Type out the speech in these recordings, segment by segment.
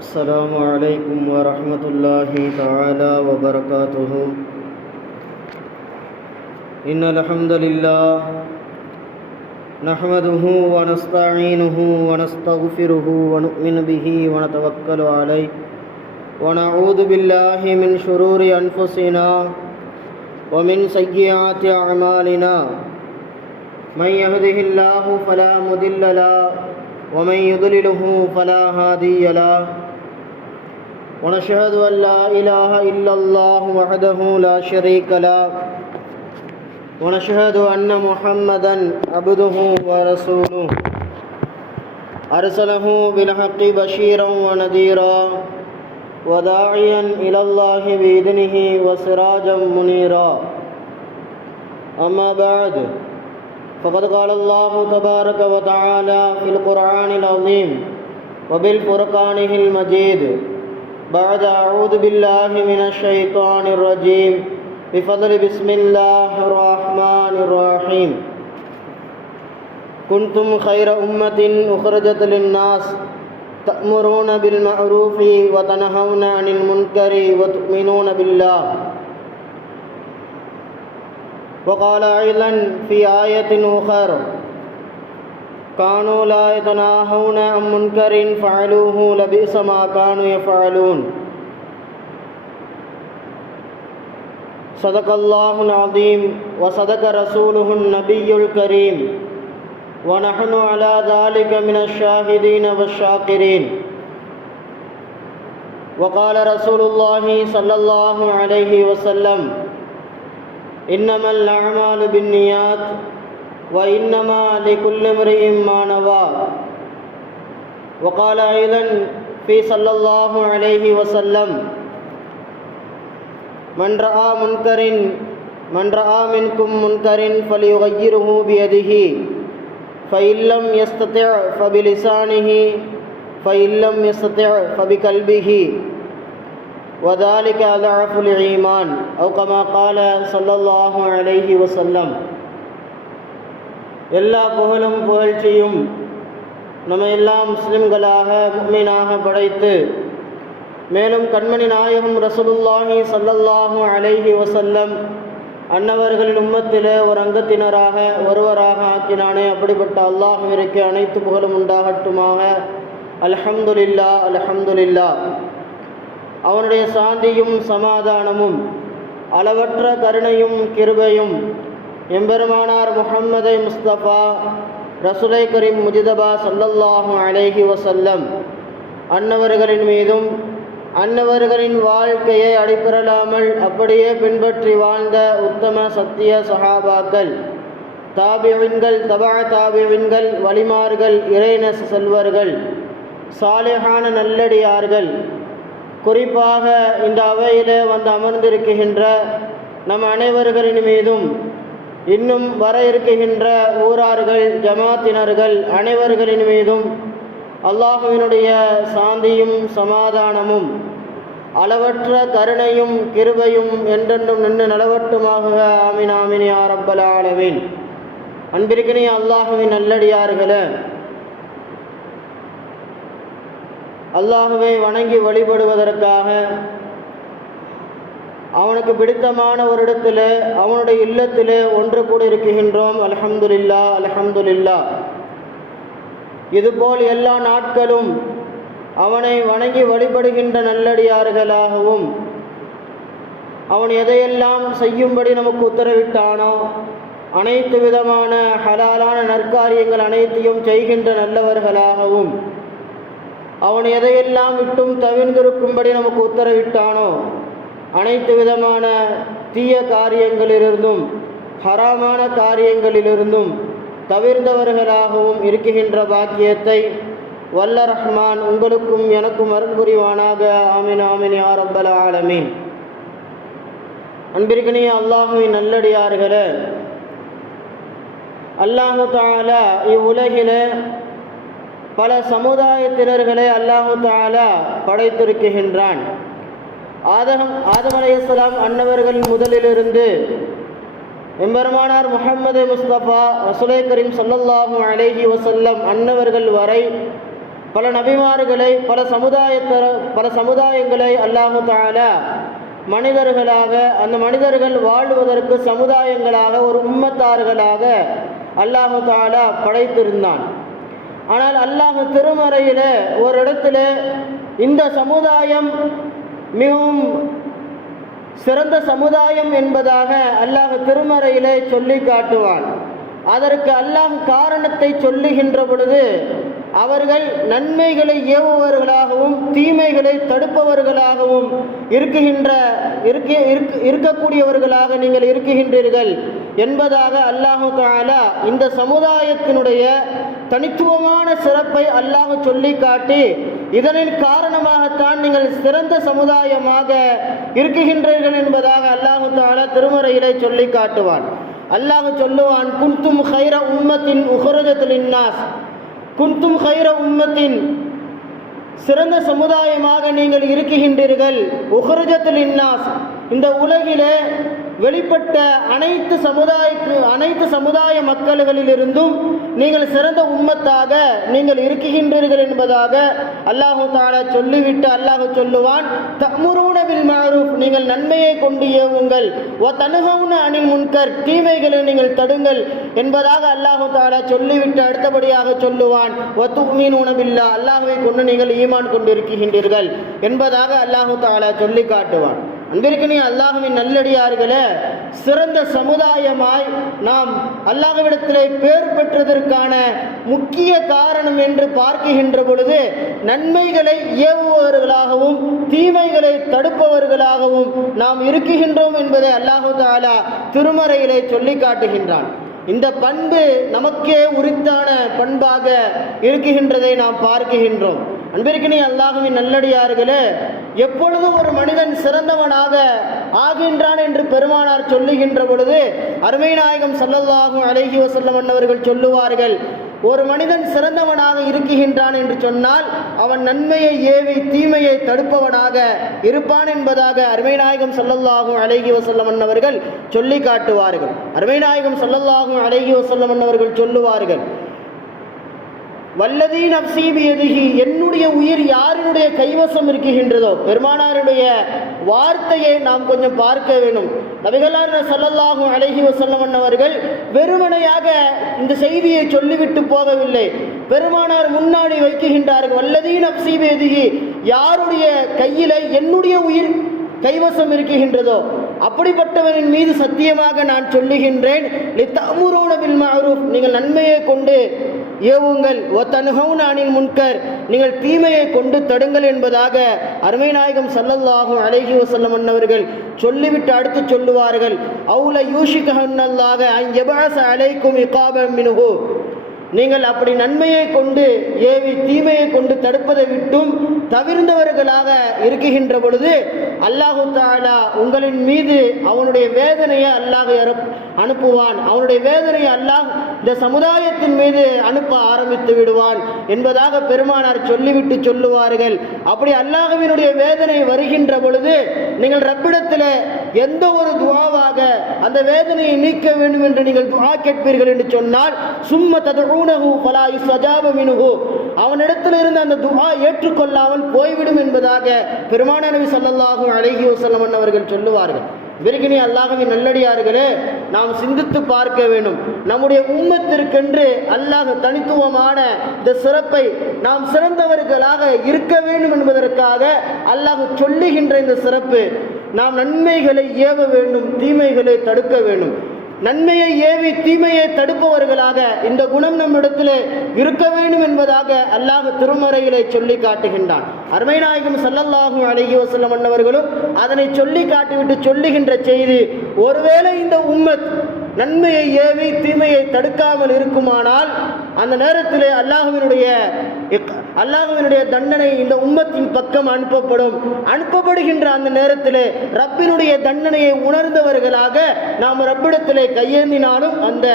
السلام عليكم ورحمة الله تعالى وبركاته. إن الحمد لله نحمده ونستعينه ونستغفره ونؤمن به ونتوكل عليه ونعوذ بالله من شرور أنفسنا ومن سيئات أعمالنا. من يهده الله فلا مضل له ومن يضلله فلا هادي له. ونشهد أن لا إله إلا الله وحده لا شريك له ونشهد أن محمدا عبده ورسوله أرسله بالحق بشيرا ونذيرا وداعيا إلى الله بإذنه وسراجا منيرا. أما بعد، فقد قال الله تبارك وتعالى في القرآن العظيم وبالفرقانه المجيد بعد أعوذ بالله من الشيطان الرجيم بفضل بسم الله الرحمن الرحيم. كنتم خير أمة أخرجت للناس تأمرون بالمعروف وتنهون عن المنكر وتؤمنون بالله. وقال أيضا في آية أخرى: كانوا لا يتناهون عن منكر فعلوه لبئس ما كانوا يفعلون. صدق الله العظيم وصدق رسوله النبي الكريم ونحن على ذلك من الشاهدين والشاكرين. وقال رسول الله صلى الله عليه وسلم: إنما الأعمال بالنيات وإنما لكل امرئ ما نوى. وقال أيضا في صلى الله عليه وسلم: من رأى منكم منكر فليغيره بيده فإن لم يستطع فبلسانه فإن لم يستطع فبقلبه وذلك أضعف الإيمان أو كما قال صلى الله عليه وسلم. எல்லா புகழும் புகழ்ச்சியும் நம்ம எல்லாம் முஸ்லிம்களாக முஃமினாக படைத்து மேலும் கண்மணி நாயகம் ரசூலுல்லாஹி ஸல்லல்லாஹு அலைஹி வஸல்லம் அன்னவர்களின் உம்மத்திலே ஒரு அங்கத்தினராக ஒருவராக ஆக்கினானே, அப்படிப்பட்ட அல்லாஹ்விற்கு அனைத்து புகழும் உண்டாகட்டுமாக. அல்ஹம்துலில்லாஹ் அல்ஹம்துலில்லாஹ். அவனுடைய சாந்தியும் சமாதானமும் அளவற்ற கருணையும் கிருபையும் எம்பெருமானார் முஹம்மது முஸ்தபா ரசூலை கரீம் முஜிதபா ஸல்லல்லாஹு அலைஹி வஸல்லம் அன்னவர்களின் மீதும் அன்னவர்களின் வாழ்க்கையை அடிப்பிரலாமல் அப்படியே பின்பற்றி வாழ்ந்த உத்தம சத்திய சஹாபாக்கள், தாபிஈன்கள், தபா தாபிஈன்கள், வலிமார்கள், இறைநேச செல்வர்கள், சாலிஹான நல்லடியார்கள், குறிப்பாக இந்த அவையிலே வந்து அமர்ந்திருக்கின்ற நம் அனைவர்களின் மீதும் இன்னும் வர இருக்கின்ற ஊரார்கள், ஜமாத்தினர்கள் அனைவர்களின் மீதும் அல்லாஹுவினுடைய சாந்தியும் சமாதானமும் அளவற்ற கருணையும் கிருபையும் என்றென்றும் நின்று நலவட்டுமாக. ஆமீன் ஆமீன் யா ரப்பல் ஆலமீன். அன்பிற்கினிய அல்லாஹுவின் நல்லடியார்களே, அல்லாஹுவை வணங்கி வழிபடுவதற்காக அவனுக்கு பிடித்தமான ஒரு இடத்திலே அவனுடைய இல்லத்திலே ஒன்று கூட இருக்கின்றோம். அல்ஹம்துலில்லாஹ் அல்ஹம்துலில்லாஹ். இதுபோல் எல்லா நாட்களும் அவனை வணங்கி வழிபடுகின்ற நல்லடியார்களாகவும் அவன் எதையெல்லாம் செய்யும்படி நமக்கு உத்தரவிட்டானோ அனைத்து விதமான ஹலாலான நற்காரியங்கள் அனைத்தையும் செய்கின்ற நல்லவர்களாகவும் அவன் எதையெல்லாம் விட்டும் தவிர்ந்திருக்கும்படி நமக்கு உத்தரவிட்டானோ அனைத்து விதமான தீய காரியங்களிலிருந்தும் ஹராமான காரியங்களிலிருந்தும் தவிர்ந்தவர்களாகவும் இருக்கின்ற பாக்கியத்தை வல்ல ரஹ்மான் உங்களுக்கும் எனக்கும் அருள் புரிவானாக. ஆமீன் ஆமீன் யா ரப்பல் ஆலமீன். அன்பிற்கினிய அல்லாஹுவின் நல்லடியார்களே, அல்லாஹு தஆலா இவ்வுலகிலே பல சமுதாயத்தினர்களை அல்லாஹு தஆலா படைத்திருக்கின்றான். ஆதம் அலைஹிஸ்ஸலாம் அன்னவர்கள் முதலிலிருந்து எம்பெருமானார் முஹம்மது முஸ்தபா ரசூலை கரீம் ஸல்லல்லாஹு அலைஹி வஸல்லம் அன்னவர்கள் வரை பல நபிமார்களை பல சமுதாயங்களை அல்லாஹு தஆலா மனிதர்களாக, அந்த மனிதர்கள் வாழ்வதற்கு சமுதாயங்களாக, ஒரு உம்மத்தார்களாக அல்லாஹு தஆலா படைத்திருந்தான். ஆனால் அல்லாஹ் திருமறையில் ஒரு இடத்துல இந்த சமுதாயம் மிகவும் சிறந்த சமுதாயம் என்பதாக அல்லாஹ் திருமறையிலே சொல்லி காட்டுவான். அதற்கு அல்லாஹ் காரணத்தை சொல்லுகின்ற பொழுது, அவர்கள் நன்மைகளை ஏவுபவர்களாகவும் தீமைகளை தடுப்பவர்களாகவும் இருக்கக்கூடியவர்களாக நீங்கள் இருக்குகின்றீர்கள் என்பதாக அல்லாஹு தஆலா இந்த சமுதாயத்தினுடைய தனித்துவமான சிறப்பை அல்லாஹ் சொல்லி காட்டி, இதனின் காரணமாகத்தான் நீங்கள் சிறந்த சமுதாயமாக இருக்குகின்றீர்கள் என்பதாக அல்லாஹு தஆலா திருமறையிலே சொல்லி காட்டுவான். அல்லாஹ் சொல்லுவான், குன்தும் கைர உம்மத்தின் உஹ்ரஜத் லின்னாஸ், குன்தும் கைர உம்மத்தின் சிறந்த சமுதாயமாக நீங்கள் இருக்குகின்றீர்கள். உஹ்ரஜத் லின்னாஸ், இந்த உலகிலே வெளிப்பட்ட அனைத்து சமுதாய மக்கள்களிலிருந்தும் நீங்கள் சிறந்த உம்மத்தாக நீங்கள் இருக்குகின்றீர்கள் என்பதாக அல்லாஹு தஆலா சொல்லிவிட்டு அல்லாஹ் சொல்லுவான், தஅமுரூன பில் மஅரூஃப், நீங்கள் நன்மையை கொண்டு ஏவுங்கள், வ தன்ஹவுன அனில் முன்கர், தீமைகளை நீங்கள் தடுங்கள் என்பதாக அல்லாஹு தஆலா சொல்லிவிட்டு அடுத்தபடியாக சொல்லுவான், வ துமினூன பில்லாஹ், அல்லாஹ்வை கொண்டு நீங்கள் ஈமான் கொண்டிருக்கின்றீர்கள் என்பதாக அல்லாஹு தஆலா சொல்லி காட்டுவான். அன்பிற்கினே அல்லாஹ்வின் நல்லடியார்களே, சிறந்த சமுதாயமாய் நாம் அல்லாஹ்விடத்திலே பேர் பெற்றதற்கான முக்கிய காரணம் என்று பார்க்கின்ற பொழுது, நன்மைகளை ஏவுபவர்களாகவும் தீமைகளை தடுப்பவர்களாகவும் நாம் இருக்குகின்றோம் என்பதை அல்லாஹு தஆலா திருமறையிலே சொல்லி காட்டுகின்றான். இந்த பண்பு நமக்கே உரித்தான பண்பாக இருக்குகின்றதை நாம் பார்க்கின்றோம். அன்பிற்கினே அல்லாஹ்வின் நல்லடியார்களே, எப்பொழுது ஒரு மனிதன் சிறந்தவனாக ஆகின்றான் என்று பெருமானார் சொல்லுகின்ற பொழுது, அருமை நாயகம் ஸல்லல்லாஹு அலைஹி வஸல்லம் அவர்கள் சொல்லுவார்கள், ஒரு மனிதன் சிறந்தவனாக இருக்குகின்றான் என்று சொன்னால் அவன் நன்மையை ஏவி தீமையை தடுப்பவனாக இருப்பான் என்பதாக அருமை நாயகம் ஸல்லல்லாஹு அலைஹி வஸல்லம் அவர்கள் சொல்லி காட்டுவார்கள். அருமை நாயகம் ஸல்லல்லாஹு அலைஹி வஸல்லம் அவர்கள் சொல்லுவார்கள், வல்லதீ நஃப்ஸீ பியதிஹி, என்னுடைய உயிர் யாரினுடைய கைவசம் இருக்குகின்றதோ. பெருமானாருடைய வார்த்தையை நாம் கொஞ்சம் பார்க்க வேண்டும். நபிகளார் ஸல்லல்லாஹு அலைஹி வஸல்லம் அவர்கள் வெறுமனையாக இந்த செய்தியை சொல்லிவிட்டு போகவில்லை. பெருமானார் முன்னாடி வைக்குகின்றார்கள், வல்லதீ நஃப்ஸீ பியதிஹி, யாருடைய கையில என்னுடைய உயிர் கைவசம் இருக்குகின்றதோ அப்படிப்பட்டவனின் மீது சத்தியமாக நான் சொல்லுகின்றேன், லிதஅமுரூன பில் மஅரூஃப், நீங்கள் நன்மையை கொண்டு ஏவுங்கள், வ தன்ஹவுன அனில் முன்கர், நீங்கள் தீமையை கொண்டு தடுங்கள் என்பதாக அருமை நாயகம் ஸல்லல்லாஹு அலைஹி வஸல்லம் அவர்கள் சொல்லிவிட்டு அடுத்து சொல்லுவார்கள், அவுல யூஷிகஹன்னல்லாஹ அன் யபஅஸ அலைக்கும் இகாபம் மின்ஹு, நீங்கள் அப்படி நன்மையை கொண்டு ஏவி தீமையை கொண்டு தடுப்பதை விட்டும் தவிர்ந்தவர்களாக இருக்குகின்ற பொழுது அல்லாஹு தஆலா உங்களின் மீது அவனுடைய வேதனையை அல்லாஹ் அனுப்புவான், அவனுடைய வேதனையை அல்லாஹ் இந்த சமுதாயத்தின் மீது அனுப்ப ஆரம்பித்து விடுவான் என்பதாக பெருமானார் சொல்லிவிட்டு சொல்லுவார்கள். அப்படி அல்லாஹ்வினுடைய வேதனை வருகின்ற பொழுது நீங்கள் ரப்பிடத்தில் எந்த ஒரு துஆவாக அந்த வேதனையை நீக்க வேண்டும் என்று நீங்கள் துஆ கேட்பீர்கள் என்று சொன்னால், சும்ம ததுஊனஹு ஃபலா யுஸ்தஜாப மின்ஹு, அவனிடத்தில் இருந்து அந்த துஆ ஏற்றுக்கொள்ளாமல் போய்விடும் என்பதாக பெருமானார் நபி ஸல்லல்லாஹு அலைஹி வஸல்லம் அவர்கள் சொல்லுவார்கள். விருகினி அல்லாஹ்வின் நல்லடியார்களே, நாம் சிந்தித்து பார்க்க வேண்டும். நம்முடைய உம்மத்திற்கென்று அல்லாஹ் தனித்துவமான இந்த சிறப்பை நாம் சிறந்தவர்களாக இருக்க வேண்டும் என்பதற்காக அல்லாஹ் சொல்லுகின்ற இந்த சிறப்பு, நாம் நன்மைகளை ஏவ வேண்டும், தீமைகளை தடுக்க வேண்டும். நன்மையை ஏவி தீமையை தடுப்பவர்களாக இந்த குணம் நம்மிடத்தில் இருக்க வேண்டும் என்பதாக அல்லாஹ் திருமறையிலே சொல்லி காட்டுகின்றான். அருமை நாயகம் ஸல்லல்லாஹு அலைஹி வஸல்லம் அவர்களும் அதனை சொல்லி காட்டிவிட்டு சொல்லுகின்ற செய்தி, ஒருவேளை இந்த உம்மத் நன்மையை ஏவி தீமையை தடுக்காமல் இருக்குமானால் அந்த நேரத்திலே அல்லாஹ்வினுடைய தண்டனை இந்த உம்மத்தின் பக்கம் அனுப்பப்படுகின்ற அந்த நேரத்திலே ரப்பினுடைய தண்டனையை உணர்ந்தவர்களாக நாம் ரப்பிடத்திலே கையேந்தினாலும் அந்த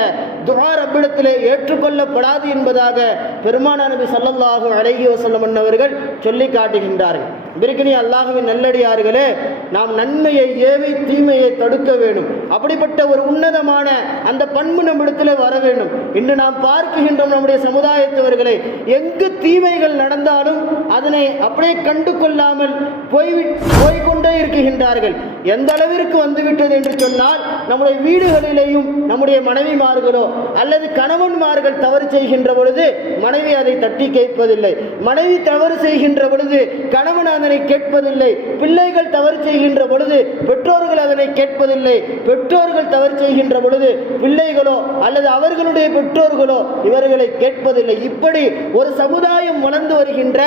துஆ ரப்பிடத்திலே ஏற்றுக்கொள்ளப்படாது என்பதாக பெருமானார் நபி ஸல்லல்லாஹு அலைஹி வஸல்லம் அவர்கள் சொல்லி காட்டுகின்றார்கள். பிறகு அல்லாஹ்வின் நல்லடியார்களே, நாம் நன்மையை ஏவி தீமையை தடுக்க வேண்டும். அப்படிப்பட்ட ஒரு உன்னதமான அந்த பண்பு நம்மிடத்தில் வர வேண்டும். இன்று நாம் பார்க்கின்றோம் நம்முடைய சமுதாயத்தவர்களை, எங்கு தீமைகள் நன்மைகள் நடந்தாலும் அதனை அப்படியே கண்டு கொள்ளாமல் போய்கொண்டே இருக்குகின்றார்கள். எந்த அளவிற்கு வந்துவிட்டது என்று சொன்னால், நம்முடைய வீடுகளிலேயும் நம்முடைய மனைவிமார்களோ அல்லது கணவன்மார்கள் தவறு செய்கின்ற பொழுது மனைவி அதை தட்டி கேட்பதில்லை, மனைவி தவறு செய்கின்ற பொழுது கணவன் அதனை கேட்பதில்லை, பிள்ளைகள் தவறு செய்கின்ற பொழுது பெற்றோர்கள் அதனை கேட்பதில்லை, பெற்றோர்கள் தவறு செய்கின்ற பொழுது பிள்ளைகளோ அல்லது அவர்களுடைய பெற்றோர்களோ இவர்களை கேட்பதில்லை. இப்படி ஒரு சமுதாயம் வளர்ந்து வருகின்ற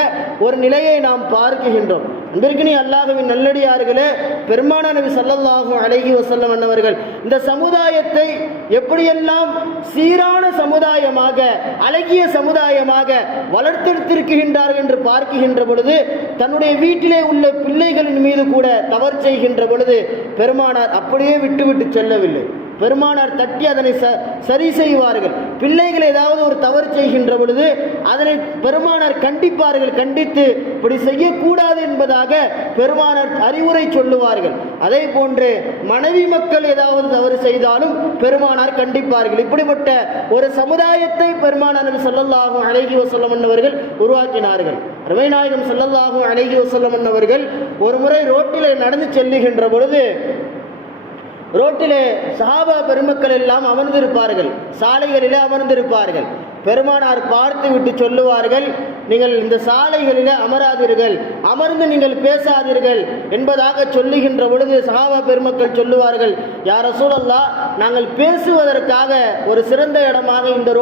ஒரு நிலையை நாம் பார்க்கின்றோம். அன்பிற்கினி அல்லாஹ்வின் நல்லடியார்களே, பெருமானார் நபி ஸல்லல்லாஹு அலைஹி வஸல்லம் அவர்கள் இந்த சமுதாயத்தை எப்படியெல்லாம் சீரான சமுதாயமாக, அழகிய சமுதாயமாக வளர்த்தெடுத்திருக்கின்றார்கள் என்று பார்க்கின்ற பொழுது, தன்னுடைய வீட்டிலே உள்ள பிள்ளைகளின் மீது கூட தவறு செய்கின்ற பொழுது பெருமானார் அப்படியே விட்டுவிட்டு செல்லவில்லை. பெருமானார் தட்டி அதனை சரி செய்வார்கள். பிள்ளைகள் ஏதாவது ஒரு தவறு செய்கின்ற பொழுது அதனை பெருமானார் கண்டிப்பார்கள். கண்டித்து இப்படி செய்யக்கூடாது என்பதாக பெருமானார் அறிவுரை சொல்லுவார்கள். அதே போன்று மனைவி மக்கள் ஏதாவது தவறு செய்தாலும் பெருமானார் கண்டிப்பார்கள். இப்படிப்பட்ட ஒரு சமுதாயத்தை பெருமானார் ஸல்லல்லாஹு அலைஹி வஸல்லம் அவர்கள் உருவாக்கினார்கள். அருமை நாயகம் ஸல்லல்லாஹு அலைஹி வஸல்லம் அவர்கள் ஒரு முறை ரோட்டிலே நடந்து செல்லுகின்ற பொழுது, ரோட்டிலே சஹாபா பெருமக்கள் எல்லாம் அமர்ந்திருப்பார்கள், சாலைகளிலே அமர்ந்திருப்பார்கள். பெருமானார் பார்த்து விட்டு சொல்லுவார்கள், நீங்கள் இந்த சாலைகளிலே அமராதீர்கள், அமர்ந்து நீங்கள் பேசாதீர்கள் என்பதாக சொல்லுகின்ற பொழுது சஹாபா பெருமக்கள் சொல்லுவார்கள், யா ரசூலல்லாஹ், நாங்கள் பேசுவதற்காக ஒரு சிறந்த இடமாக இந்த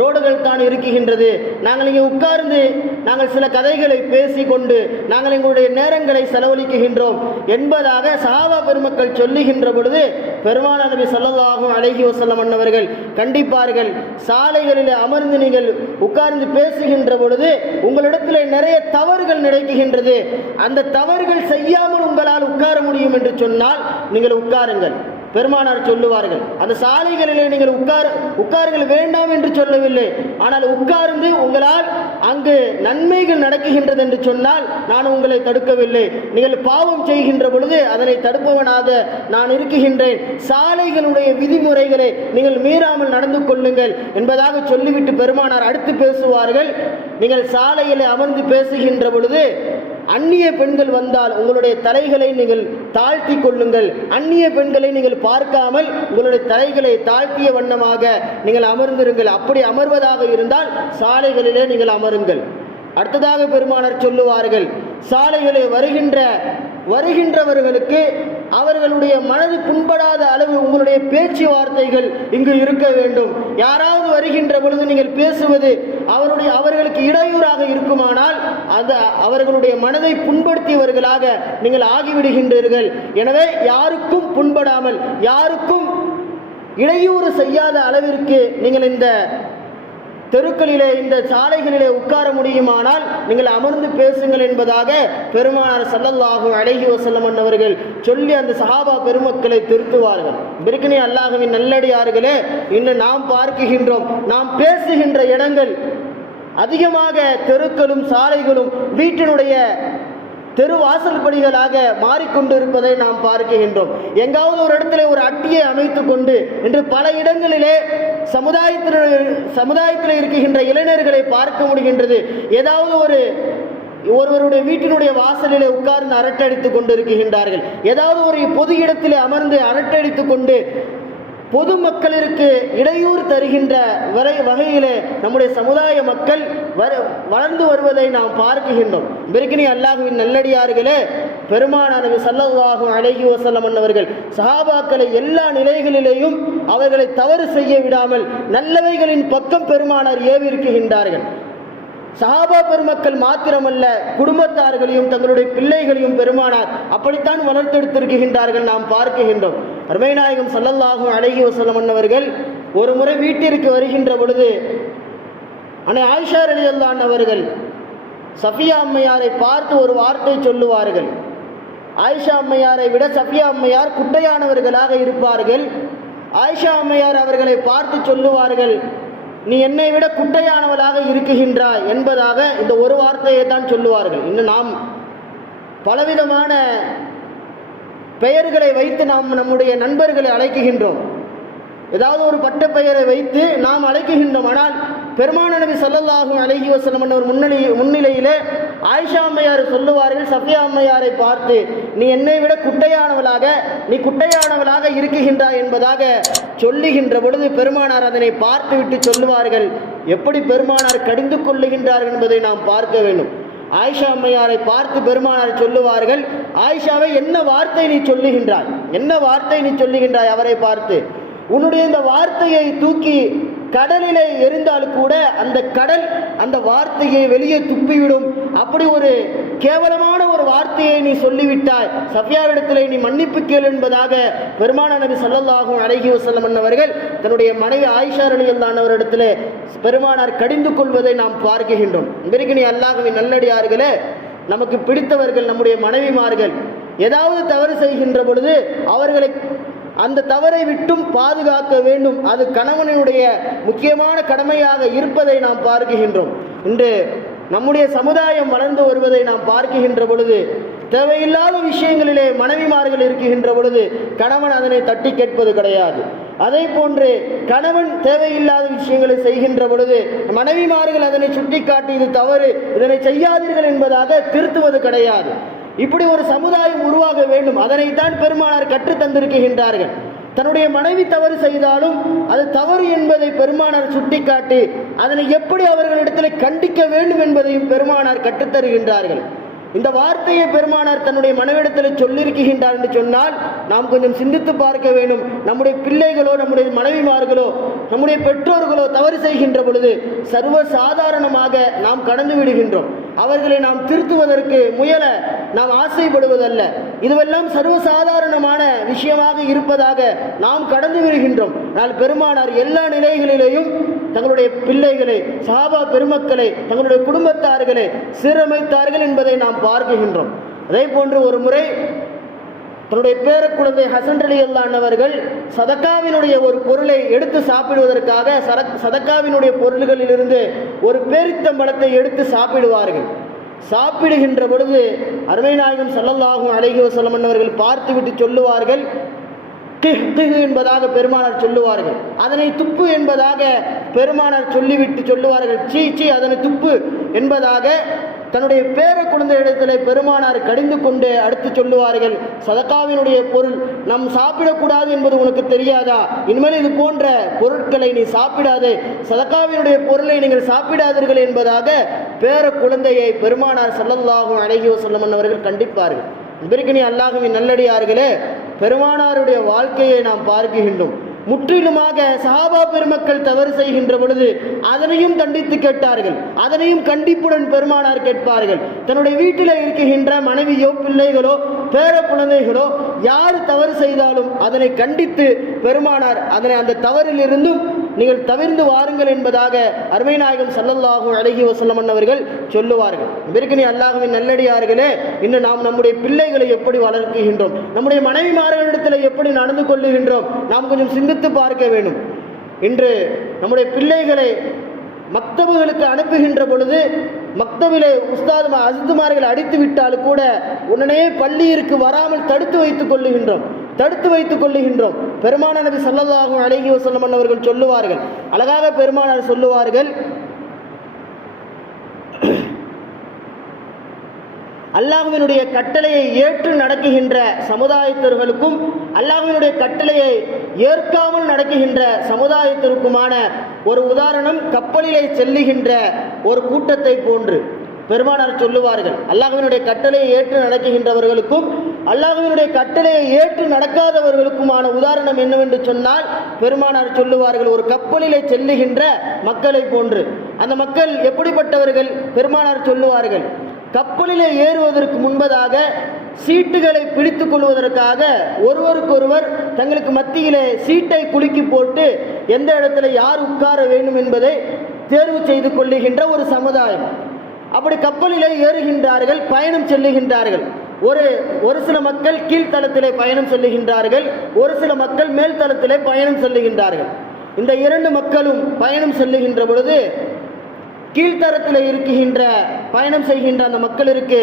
ரோடுகள் தான் இருக்குகின்றது. நாங்கள் இங்கே உட்கார்ந்து நாங்கள் சில கதைகளை பேசிக்கொண்டு நாங்கள் எங்களுடைய நேரங்களை செலவழிக்கின்றோம் என்பதாக சஹாபா பெருமக்கள் சொல்லுகின்ற பொழுது பெருமானார் நபி ஸல்லல்லாஹு அலைஹி வஸல்லம் அவர்கள் கண்டிப்பார்கள், சாலைகளிலே அமர்ந்து நீங்கள் உட்கார்ந்து பேசுகின்ற பொழுது உங்களிடத்தில் நிறைய தவறுகள் நடக்கின்றது, அந்த தவறுகள் செய்யாமல் உங்களால் உட்கார முடியும் என்று சொன்னால் நீங்கள் உட்காருங்கள். பெருமானார் சொல்லுவார்கள், அந்த சாலைகளிலே நீங்கள் உட்காருங்கள் வேண்டாம் என்று சொல்லவில்லை, ஆனால் உட்கார்ந்து உங்களால் அங்கு நன்மைகள் நடக்குகின்றது என்று சொன்னால் நான் உங்களை தடுக்கவில்லை. நீங்கள் பாவம் செய்கின்ற பொழுது அதனை தடுப்பவனாக நான் இருக்குகின்றேன். சாலைகளுடைய விதிமுறைகளை நீங்கள் மீறாமல் நடந்து கொள்ளுங்கள் என்பதாக சொல்லிவிட்டு பெருமானார் அடுத்து பேசுவார்கள், நீங்கள் சாலையிலே அமர்ந்து பேசுகின்ற பொழுது அந்நிய பெண்கள் வந்தால் உங்களுடைய தலைகளை நீங்கள் தாழ்த்தி கொள்ளுங்கள். அந்நிய பெண்களை நீங்கள் பார்க்காமல் உங்களுடைய தலைகளை தாழ்த்திய வண்ணமாக நீங்கள் அமர்ந்திருங்கள். அப்படி அமர்வதாக இருந்தால் சாலைகளிலே நீங்கள் அமருங்கள். அடுத்ததாக பெருமானார் சொல்லுவார்கள், சாலைகளை வருகின்றவர்களுக்கு அவர்களுடைய மனது புண்படாத அளவு உங்களுடைய பேச்சுவார்த்தைகள் இங்கு இருக்க வேண்டும். யாராவது வருகின்ற பொழுது நீங்கள் பேசுவது அவர்களுக்கு இடையூறாக இருக்குமானால் அது அவர்களுடைய மனதை புண்படுத்தியவர்களாக நீங்கள் ஆகிவிடுகின்றீர்கள். எனவே யாருக்கும் புண்படாமல், யாருக்கும் இடையூறு செய்யாத அளவிற்கு நீங்கள் இந்த தெருக்களிலே, இந்த சாலைகளிலே உட்கார முடியுமானால் நீங்கள் அமர்ந்து பேசுங்கள் என்பதாக பெருமானார் ஸல்லல்லாஹு அலைஹி வஸல்லம் அவர்கள் சொல்லி அந்த சஹாபா பெருமக்களை திருத்துவார்கள். பிறகுனே அல்லாஹ்வின் நல்லடியார்களே, இன்னும் நாம் பார்க்கின்றோம், நாம் பேசுகின்ற இடங்கள் அதிகமாக தெருக்களும் சாலைகளும் வீட்டினுடைய தெருவாசல் படிகளாக மாறிக்கொண்டிருப்பதை நாம் பார்க்கின்றோம். எங்காவது ஒரு இடத்துல ஒரு அட்டியை அமைத்து கொண்டு இன்று பல இடங்களிலே சமுதாயத்தில் இருக்கின்ற இளைஞர்களை பார்க்க முடிகின்றது. ஏதாவது ஒருவருடைய வீட்டினுடைய வாசலிலே உட்கார்ந்து அரட்டடித்துக் கொண்டு இருக்கின்றார்கள். ஏதாவது ஒரு பொது இடத்திலே அமர்ந்து அரட்டடித்துக் கொண்டு பொதுமக்களிற்கு இடையூறு தருகின்ற வகையிலே நம்முடைய சமுதாய மக்கள் வளர்ந்து வருவதை நாம் பார்க்கின்றோம். பிறகு அல்லாஹ்வின் நல்லடியார்களே, பெருமானார் நபி ஸல்லல்லாஹு அலைஹி வஸல்லம் அவர்கள் சஹாபாக்களை எல்லா நிலைகளிலேயும் அவர்களை தவறு செய்ய விடாமல் நல்லவைகளின் பக்கம் பெருமானார் ஏவிருக்கின்றார்கள். சஹாபா பெருமக்கள் மாத்திரமல்ல, குடும்பத்தார்களையும் தங்களுடைய பிள்ளைகளையும் பெருமானார் அப்படித்தான் வளர்த்தெடுத்திருக்கின்றார்கள் நாம் பார்க்கின்றோம். அருமை நாயகம் ஸல்லல்லாஹு அலைஹி வஸல்லம் அவர்கள் ஒரு முறை வீட்டிற்கு வருகின்ற பொழுது அன்னை ஆயிஷா ரலியல்லாஹு அன்ஹா அவர்கள் சஃபியா அம்மையாரை பார்த்து ஒரு வார்த்தை சொல்லுவார்கள். ஆயிஷா அம்மையாரை விட சஃபியா அம்மையார் குட்டையானவர்களாக இருப்பார்கள். ஆயிஷா அம்மையார் அவர்களை பார்த்து சொல்லுவார்கள், நீ என்னை விட குட்டையானவளாக இருக்குகின்றாய் என்பதாக இந்த ஒரு வார்த்தையை தான் சொல்லுவார்கள். இன்னும் நாம் பலவிதமான பெயர்களை வைத்து நாம் நம்முடைய நண்பர்களை அழைக்குகின்றோம். ஏதாவது ஒரு பட்ட பெயரை வைத்து நாம் அழைக்குகின்றோம். ஆனால் பெருமானார் நபி ஸல்லல்லாஹு அலைஹி வஸல்லம் அவர் முன்னிலையிலே ஆயிஷா அம்மையார் சொல்லுவார்கள், சஃபியா அம்மையாரை பார்த்து, நீ என்னை விட குட்டையானவளாக இருக்குகின்றாய் என்பதாக சொல்லுகின்ற பொழுது பெருமானார் அதனை பார்த்துவிட்டு சொல்லுவார்கள், எப்படி பெருமானார் கடிந்து கொள்ளுகின்றார்கள் என்பதை நாம் பார்க்க வேண்டும். ஆயிஷா அம்மையாரை பார்த்து பெருமானார் சொல்லுவார்கள், ஆயிஷாவை என்ன வார்த்தை நீ சொல்லுகின்றாய் அவரை பார்த்து? உன்னுடைய இந்த வார்த்தையை தூக்கி கடலிலே எரிந்தால் கூட அந்த கடல் அந்த வார்த்தையை வெளியே துப்பிவிடும். அப்படி ஒரு கேவலமான ஒரு வார்த்தையை நீ சொல்லிவிட்டாய், சஃபியாவிடத்திலே நீ மன்னிப்பு கேள் என்பதாக பெருமானார் நபி ஸல்லல்லாஹு அலைஹி வஸல்லம் அவர்கள் தன்னுடைய மனைவி ஆயிஷா ரலியல்லாஹு அன்ஹா அவரிடத்திலே பெருமானார் கடிந்து கொள்வதை நாம் பார்க்கின்றோம். இன்றைக்கு அல்லாஹ்வின் நல்லடியார்களே, நமக்கு பிடித்தவர்கள் நம்முடைய மனைவிமார்கள் ஏதாவது தவறு செய்கின்ற பொழுது அவர்களை அந்த தவறை விட்டும் பாதுகாக்க வேண்டும். அது கணவனுடைய முக்கியமான கடமையாக இருப்பதை நாம் பார்க்கின்றோம். இன்று நம்முடைய சமுதாயம் வளர்ந்து வருவதை நாம் பார்க்கின்ற பொழுது தேவையில்லாத விஷயங்களிலே மனைவிமார்கள் இருக்கின்ற பொழுது கணவன் அதனை தட்டி கேட்பது கிடையாது. அதே போன்று கணவன் தேவையில்லாத விஷயங்களை செய்கின்ற பொழுது மனைவிமார்கள் அதனை சுட்டிக்காட்டி இது தவறு, இதனை செய்யாதீர்கள் என்பதாக திருத்துவது கிடையாது. இப்படி ஒரு சமுதாயம் உருவாக வேண்டும். அதனைத்தான் பெருமானார் கற்றுத் தந்திருக்கின்றார்கள். தன்னுடைய மனைவி தவறு செய்தாலும் அது தவறு என்பதை பெருமானார் சுட்டிக்காட்டி அதனை எப்படி அவர்களிடத்தில் கண்டிக்க வேண்டும் என்பதையும் பெருமானார் கற்றுத்தருகின்றார்கள். இந்த வார்த்தையை பெருமானார் தன்னுடைய மனைவிடத்தில் சொல்லியிருக்கின்றார் என்று சொன்னால் நாம் கொஞ்சம் சிந்தித்து பார்க்க வேண்டும். நம்முடைய பிள்ளைகளோ நம்முடைய மனைவிமார்களோ நம்முடைய பெற்றோர்களோ தவறு செய்கின்ற பொழுது சர்வ சாதாரணமாக நாம் கடந்து விடுகின்றோம். அவர்களை நாம் திருத்துவதற்கு முயல நாம் ஆசைப்படுவதல்ல. இதுவெல்லாம் சர்வசாதாரணமான விஷயமாக இருப்பதாக நாம் கடந்து விடுகின்றோம். ஆனால் பெருமானார் எல்லா நிலைகளிலேயும் தங்களுடைய பிள்ளைகளை, சஹாபா பெருமக்களை, தங்களுடைய குடும்பத்தார்களை சீரமைத்தார்கள் என்பதை நாம் பார்க்கின்றோம். அதே போன்று ஒரு முறை தன்னுடைய பேர குழந்தை ஹசன் ரலியல்லாஹு அன்ஹு அவர்கள் சதக்காவினுடைய ஒரு பொருளை எடுத்து சாப்பிடுவதற்காக சதக்காவினுடைய பொருள்களிலிருந்து ஒரு பேரித்தம்பழத்தை எடுத்து சாப்பிடுவார்கள். சாப்பிடுகின்ற பொழுது அருமை நாயகம் ஸல்லல்லாஹு அலைஹி வஸல்லம் அவர்கள் பார்த்துவிட்டு சொல்லுவார்கள், என்பதாக பெருமானார் சொல்லுவார்கள். அதனை துப்பு என்பதாக பெருமானார் சொல்லிவிட்டு சொல்லுவார்கள், சீ அதனை துப்பு என்பதாக தன்னுடைய பேர குழந்தையிடத்தில் பெருமானார் கடிந்து கொண்டு அடுத்து சொல்லுவார்கள், சதக்காவினுடைய பொருள் நாம் சாப்பிடக்கூடாது என்பது உனக்கு தெரியாதா? இனிமேல் இது போன்ற பொருட்களை நீ சாப்பிடாதே, சதக்காவினுடைய பொருளை நீங்கள் சாப்பிடாதீர்கள் என்பதாக பேர குழந்தையை பெருமானார் ஸல்லல்லாஹு அலைஹி வஸல்லம் அவர்கள் கண்டிப்பார்கள். இன்றைக்கு அல்லாஹ்வின் நல்லடியார்களே, பெருமானாருடைய வாழ்க்கையை நாம் பார்க்கின்றோம். முற்றிலுமாக சஹாபா பெருமக்கள் தவறு செய்கின்ற பொழுது அதனையும் கண்டித்து கேட்டார்கள். அதனையும் கண்டிப்புடன் பெருமானார் கேட்பார்கள். தன்னுடைய வீட்டில் இருக்கின்ற மனைவியோ பிள்ளைகளோ பேர குழந்தைகளோ யார் தவறு செய்தாலும் அதனை கண்டித்து பெருமானார் அதனை அந்த தவறில் இருந்தும் நீங்கள் தவிர்ந்து வாருங்கள் என்பதாக அருமை நாயகம் ஸல்லல்லாஹு அலைஹி வஸல்லம் அவர்கள் சொல்லுவார்கள். இன்றைக்கு அல்லாஹ்வின் நல்லடியார்களே, இன்று நாம் நம்முடைய பிள்ளைகளை எப்படி வளர்க்குகின்றோம், நம்முடைய மனைவிமார்களிடத்தில் எப்படி நடந்து கொள்ளுகின்றோம், நாம் கொஞ்சம் சிந்தித்து பார்க்க வேண்டும். இன்று நம்முடைய பிள்ளைகளை மக்தபுகளுக்கு அனுப்புகின்ற பொழுது மக்தபிலே உஸ்தாத் அஸ்துமார்கள் அடித்து விட்டாலும் கூட உடனே பள்ளியிற்கு வராமல் தடுத்து வைத்துக் கொள்ளுகின்றோம். பெருமானார் நபி ஸல்லல்லாஹு அலைஹி வஸல்லம் அவர்கள் சொல்லுவார்கள், அழகாக பெருமானார் சொல்லுவார்கள், அல்லாஹ்வினுடைய கட்டளையை ஏற்று நடக்குகின்ற சமுதாயத்திற்கும் அல்லாஹ்வினுடைய கட்டளையை ஏற்காமல் நடக்குகின்ற சமுதாயத்திற்குமான ஒரு உதாரணம் கப்பலிலே செல்லுகின்ற ஒரு கூட்டத்தை போன்று. பெருமானார் சொல்லுவார்கள், அல்லாஹ்வினுடைய கட்டளையை ஏற்று நடக்குகின்றவர்களுக்கும் அல்லாஹ்வினுடைய கட்டளையை ஏற்று நடக்காதவர்களுக்குமான உதாரணம் என்னவென்று சொன்னால் பெருமானார் சொல்லுவார்கள், ஒரு கப்பலிலே செல்லுகின்ற மக்களை போன்று. அந்த மக்கள் எப்படிப்பட்டவர்கள்? பெருமானார் சொல்லுவார்கள், கப்பலிலே ஏறுவதற்கு முன்பதாக சீட்டுகளை பிடித்துக் கொள்வதற்காக ஒருவருக்கொருவர் தங்களுக்கு மத்தியிலே சீட்டை குலுக்கி போட்டு எந்த இடத்துல யார் உட்கார வேண்டும் என்பதை தேர்வு செய்து கொள்ளுகின்ற ஒரு சமுதாயம். அப்படி கப்பலிலே ஏறுகின்றார்கள், பயணம் செல்லுகின்றார்கள். ஒரு சில மக்கள் கீழ்த்தளத்திலே பயணம் செல்லுகின்றார்கள், ஒரு சில மக்கள் மேல்தளத்திலே பயணம் செல்லுகின்றார்கள். இந்த இரண்டு மக்களும் பயணம் செல்லுகின்ற பொழுது கீழ்த்தரத்தில் இருக்கின்ற பயணம் செய்கின்ற அந்த மக்களுக்கு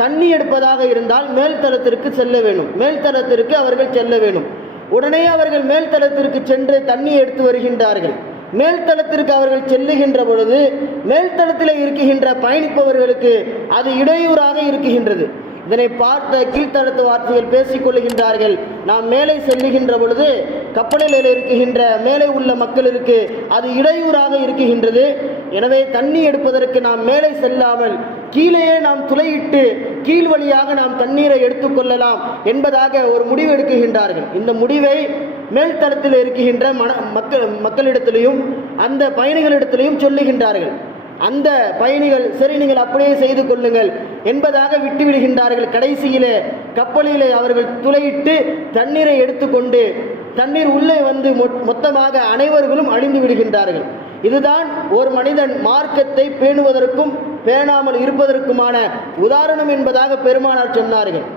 தண்ணி எடுப்பதாக இருந்தால் மேல்தளத்திற்கு செல்ல வேண்டும், மேல்தளத்திற்கு அவர்கள் செல்ல வேண்டும். உடனே அவர்கள் மேல்தளத்திற்கு சென்று தண்ணி எடுத்து வருகின்றார்கள். மேல்தளத்திற்கு அவர்கள் செல்லுகின்ற பொழுது மேல்தளத்தில் இருக்குகின்ற பயணிப்பவர்களுக்கு அது இடையூறாக இருக்குகின்றது. இதனை பார்த்த கீழ்த்தளத்து வார்த்தைகள் பேசிக் கொள்ளுகின்றார்கள். நாம் மேலே செல்லுகின்ற பொழுது கப்பலில் இருக்குகின்ற மேலே உள்ள மக்களுக்கு அது இடையூறாக இருக்குகின்றது. எனவே தண்ணி எடுப்பதற்கு நாம் மேலே செல்லாமல் கீழேயே நாம் துளையிட்டு கீழ் வழியாக நாம் தண்ணீரை எடுத்துக்கொள்ளலாம் என்பதாக ஒரு முடிவு எடுக்குகின்றார்கள். இந்த முடிவை மேல்தளத்தில் இருக்குகின்ற மக்களிடத்திலையும் அந்த பயணிகளிடத்திலையும் சொல்லுகின்றார்கள். அந்த பயணிகள் சரி நீங்கள் அப்படியே செய்து கொள்ளுங்கள் என்பதாக விட்டுவிடுகின்றார்கள். கடைசியிலே கப்பலிலே அவர்கள் துளையிட்டு தண்ணீரை எடுத்துக்கொண்டு தண்ணீர் உள்ளே வந்து மொத்தமாக அனைவர்களும் அழிந்து விடுகின்றார்கள். இதுதான் ஒரு மனிதன் மார்க்கத்தை பேணுவதற்கும் பேணாமல் இருப்பதற்குமான உதாரணம் என்பதாக பெருமானார் சொன்னார்கள்.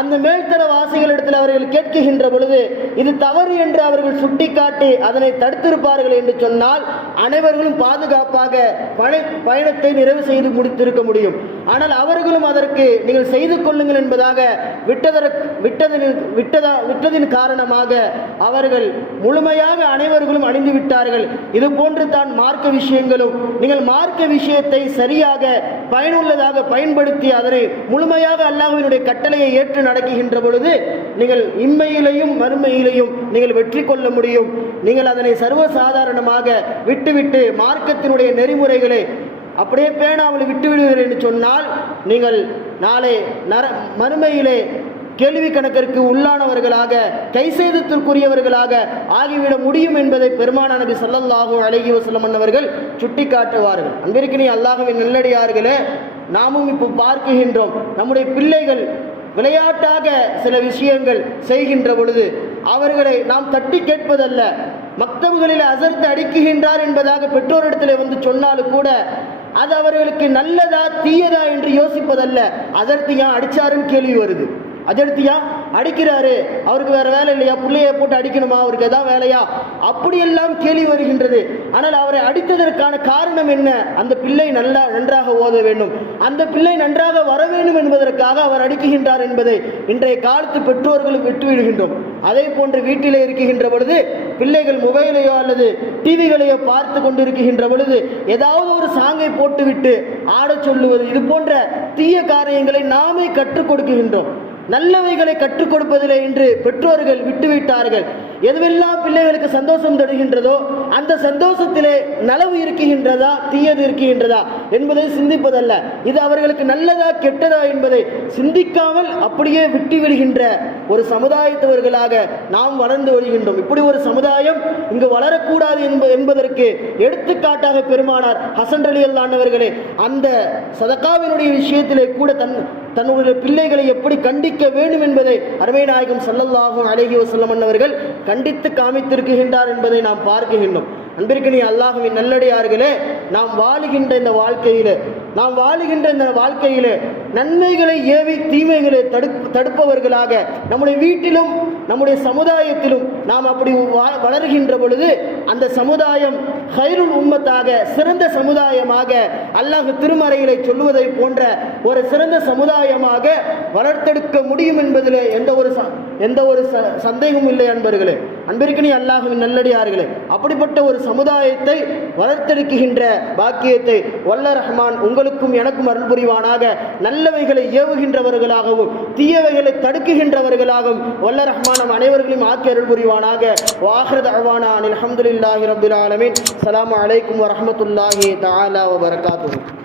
அந்த மேல்தள வாசிகளிடத்தில் அவர்கள் கேட்கின்ற பொழுது இது தவறு என்று அவர்கள் சுட்டிக்காட்டி அதனை தடுத்திருப்பார்கள் என்று சொன்னால் அனைவர்களும் பாதுகாப்பாக பயணத்தை நிறைவு செய்து முடித்திருக்க முடியும். ஆனால் அவர்களும் அதற்கு நீங்கள் செய்து கொள்ளுங்கள் என்பதாக விட்டதின் காரணமாக அவர்கள் முழுமையாக அனைவர்களும் அணிந்து விட்டார்கள். இது போன்று தான் மார்க்க விஷயங்களும் நீங்கள் மார்க்க விஷயத்தை சரியாக பயனுள்ளதாக பயன்படுத்தி அதனை முழுமையாக அல்லாஹ்வினுடைய கட்டளையை ஏற்று நடக்குகின்ற பொழுது நீங்கள் இம்மையிலையும் மறுமையிலையும் நீங்கள் வெற்றி கொள்ள முடியும். நீங்கள் அதனை சர்வசாதாரணமாக விட்டுவிட்டு மார்க்கத்தினுடைய நெறிமுறைகளை அப்படியே பேணாமல் விட்டுவிடுவீர்கள் என்று சொன்னால் நீங்கள் நாளை மறுமையிலே கேள்வி கணக்கிற்கு உள்ளானவர்களாக கை சேதத்திற்குரியவர்களாக ஆகிவிட முடியும் என்பதை பெருமானார் நபி ஸல்லல்லாஹு அலைஹி வஸல்லம் அவர்கள் சுட்டிக்காட்டுவார்கள். அன்பிற்கினி அல்லாஹ்வின் நல்லடியார்களே, நாமும் இப்போ பார்க்கின்றோம் நம்முடைய பிள்ளைகள் விளையாட்டாக சில விஷயங்கள் செய்கின்ற பொழுது அவர்களை நாம் தட்டி கேட்பதல்ல. மக்தபுகளில் அசர்த்து அடிக்குகின்றார் என்பதாக பெற்றோரிடத்தில் வந்து சொன்னாலும் கூட அது அவர்களுக்கு நல்லதா தீயதா என்று யோசிப்பதல்ல. அசர்த்து ஏன் அடிச்சாருன்னு கேள்வி வருது. அஜர்த்தியா அடிக்கிறாரு, அவருக்கு வேற வேலை இல்லையா, பிள்ளையை போட்டு அடிக்கணுமா, அவருக்கு ஏதாவது வேலையா, அப்படியெல்லாம் கேள்வி வருகின்றது. ஆனால் அவரை அடித்ததற்கான காரணம் என்ன? அந்த பிள்ளை நன்றாக ஓத வேண்டும், அந்த பிள்ளை நன்றாக வர வேண்டும் என்பதற்காக அவர் அடிக்குகின்றார் என்பதை இன்றைய காலத்து பெற்றோர்களும் விட்டுவிடுகின்றோம். அதே போன்று வீட்டிலே இருக்குகின்ற பொழுது பிள்ளைகள் மொபைலையோ அல்லது டிவிகளையோ பார்த்து கொண்டிருக்கின்ற பொழுது ஏதாவது ஒரு சாங்கை போட்டுவிட்டு ஆடச் சொல்லுவது, இது போன்ற தீய காரியங்களை நாமே கற்றுக் கொடுக்கின்றோம். நல்லவைகளை கற்றுக் கொடுப்பதில்லை என்று பெற்றோர்கள் விட்டுவிட்டார்கள். எதுவெல்லாம் பிள்ளைகளுக்கு சந்தோஷம் தருகின்றதோ அந்த சந்தோஷத்திலே நலவு இருக்குகின்றதா தீயது இருக்குகின்றதா என்பதை சிந்திப்பதல்ல. இது அவர்களுக்கு நல்லதா கெட்டதா என்பதை சிந்திக்காமல் அப்படியே விட்டுவிடுகின்ற ஒரு சமுதாயத்தவர்களாக நாம் வளர்ந்து வருகின்றோம். இப்படி ஒரு சமுதாயம் இங்கு வளரக்கூடாது என்பதற்கு எடுத்துக்காட்டாக பெருமானார் ஹசன் ரலியல்லாஹு அன்ஹு அவர்களே அந்த சதகாவினுடைய விஷயத்திலே கூட தன்னுடைய பிள்ளைகளை எப்படி கண்டிக்க வேண்டும் என்பதை அருமை நாயகம் ஸல்லல்லாஹு அலைஹி வஸல்லம் அவர்கள் கண்டித்து காமித்திருக்கின்றார் என்பதை நாம் பார்க்கின்றோம். அன்பிற்கினி அல்லாஹ்வின் நல்லடியார்களே, நாம் வாழுகின்ற இந்த வாழ்க்கையிலே நன்மைகளை ஏவி தீமைகளை தடுப்பவர்களாக நம்முடைய வீட்டிலும் நம்முடைய சமுதாயத்திலும் நாம் அப்படி வளர்கின்ற பொழுது அந்த சமுதாயம் ஹைருல் உம்மத்தாக சிறந்த சமுதாயமாக அல்லாஹ் திருமறைகளை சொல்லுவதை போன்ற ஒரு சிறந்த சமுதாயமாக வளர்த்தெடுக்க முடியும் என்பதில் எந்த ஒரு சந்தேகமும் இல்லை. அன்பர்களே, அன்பிற்கினி அல்லாஹ்வின் நல்லடியார்களே, அப்படிப்பட்ட ஒரு சமுதாயத்தை வளர்த்தெடுக்கின்ற பாக்கியத்தை வல்ல ரஹ்மான் உங்களுக்கும் எனக்கும் அருள் புரிவானாக. நல்லவைகளை ஏவுகின்றவர்களாகவும் தீயவைகளை தடுக்குகின்றவர்களாகவும் வல்ல ரஹ்மான் நம் அனைவர்களையும் ஆக்கி அருள் புரிவானாக. வாஹிரு தஅவானா அல்ஹம்துலில்லாஹி ரப்பில் ஆலமீன். அஸ்ஸலாமு அலைக்கும் வரஹ்மத்துல்லாஹி தஆலா வபரகாத்துஹு.